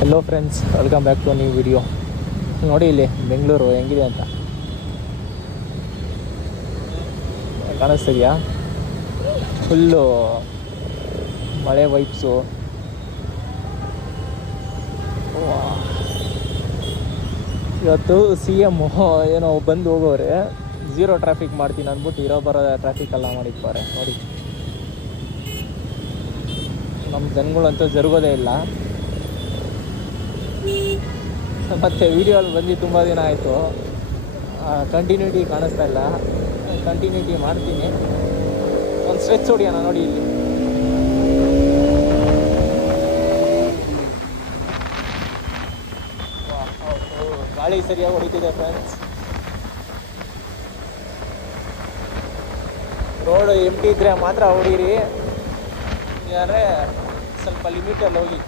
Hello friends, welcome back to new video. ನೋಡಿ ಇಲ್ಲಿ ಬೆಂಗಳೂರು ಹೆಂಗಿದೆ ಅಂತ ಕಾಣಿಸ್ತಿದೆಯಾ? ಫುಲ್ಲು ಮಳೆ ವೈಬ್ಸು. ಇವತ್ತು CM ಏನೋ ಬಂದು ಹೋಗೋರೆ, ಝೀರೋ ಟ್ರಾಫಿಕ್ ಮಾಡ್ತೀನಿ ಅಂದ್ಬಿಟ್ಟು ಇರೋ ಬರೋ ಟ್ರಾಫಿಕ್ ಎಲ್ಲ ಮಾಡಿದ್ದಾರೆ ನೋಡಿ. ನಮ್ಮ ಜನಗಳಂತೂ ಜರುಗೋದೇ ಇಲ್ಲ. ಮತ್ತು ವೀಡಿಯೋಲ್ಲಿ ಬಂದು ತುಂಬ ದಿನ ಆಯಿತು, ಕಂಟಿನ್ಯೂಟಿ ಕಾಣಿಸ್ತಾ ಇಲ್ಲ. ಕಂಟಿನ್ಯೂಟಿ ಮಾಡ್ತೀನಿ. ಒಂದು ಸ್ಟ್ರೆಚ್ ಹೊಡಿಯೋಣ ನೋಡಿ ಇಲ್ಲಿ. ಗಾಳಿ ಸರಿಯಾಗಿ ಹೊಡಿತಿದೆ ಫ್ರೆಂಡ್ಸ್. ರೋಡು ಎಂಟಿ ಇದ್ದರೆ ಮಾತ್ರ ಹೊಡೀರಿ, ಇಲ್ಲಾಂದರೆ ಸ್ವಲ್ಪ ಲಿಮಿಟಲ್ಲಿ ಹೋಗಿ.